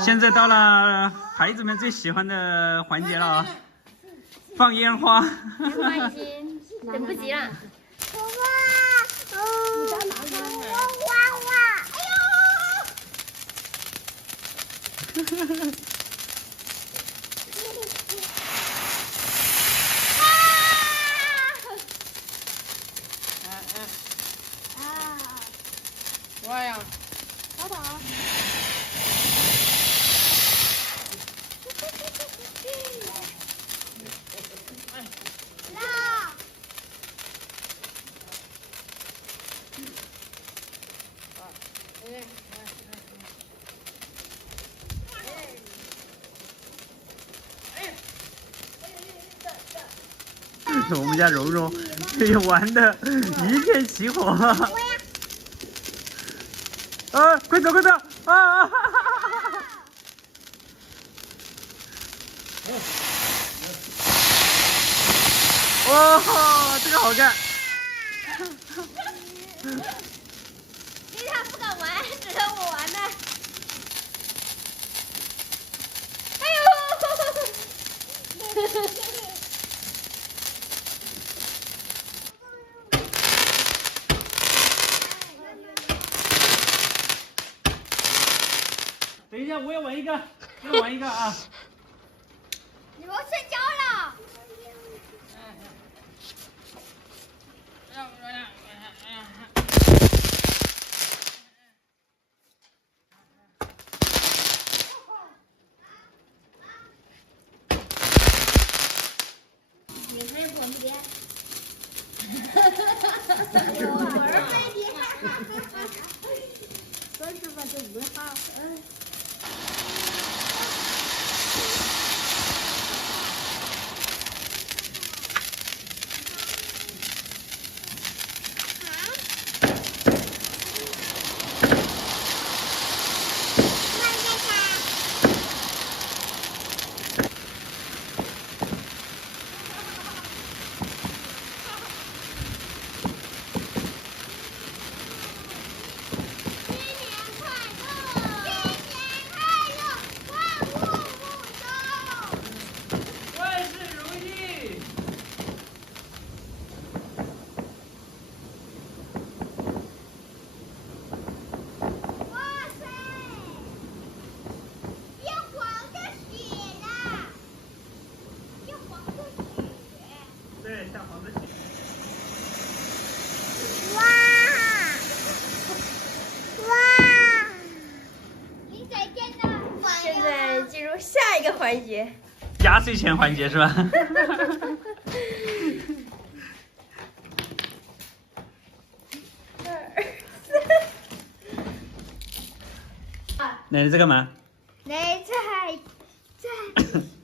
现在到了孩子们最喜欢的环节了啊，放烟花。烟花已经等不及了。哇呀！跑跑。我们家蓉蓉被玩的一片起火。啊，快走快走！啊！哇，这个好干！因为他不敢玩，只能我玩的。哎呦！等一下，我也玩一个，我也玩一个啊！你们睡觉了。你还滚别！我儿飞的，说什么都不好。下一个环节，压岁钱环节是吧？奶奶在干嘛？奶在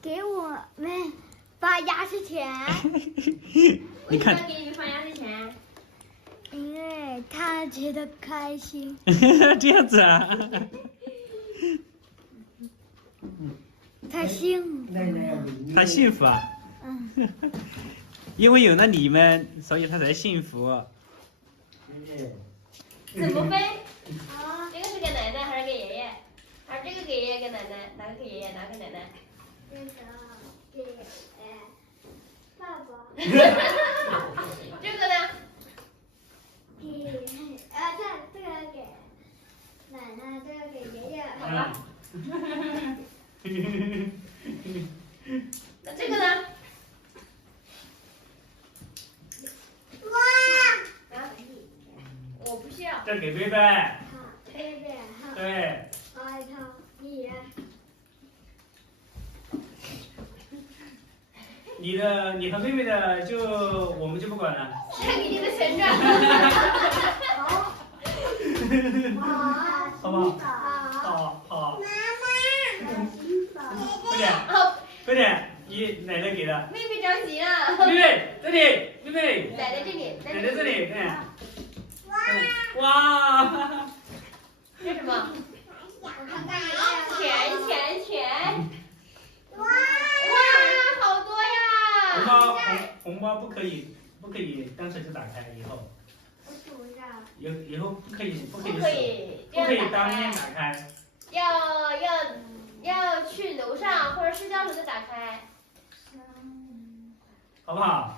给我们发压岁钱。你看，给你们发压岁钱，因为他觉得开心。这样子啊？他幸福。他幸福啊？嗯。因为有了你们，所以他才幸福。怎么分？这个是给奶奶还是给爷爷？还是这个给爷爷给奶奶？哪个给爷爷？哪个给奶奶？这个给爸爸。这个呢？给这个给奶奶，这个给爷爷。好了。那这个呢？哇！啊？我不需要。这给贝贝。贝贝。对。你和妹妹的我们就不管了。先给你的钱赚。好。好不好？好。妈妈。快点，快点，奶奶给的。妹妹着急了。妹妹这里，妹妹。奶奶这里。奶奶这里，看。哇。这什么？我看看。钱。哇，好多呀！红包不可以当时就打开，以后。我数一下。以后不可以当面打开。要倒数再打开。好不好？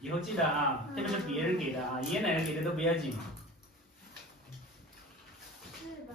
以后记得啊，特别是别人给的啊，爷爷奶奶给的都不要紧。是吧？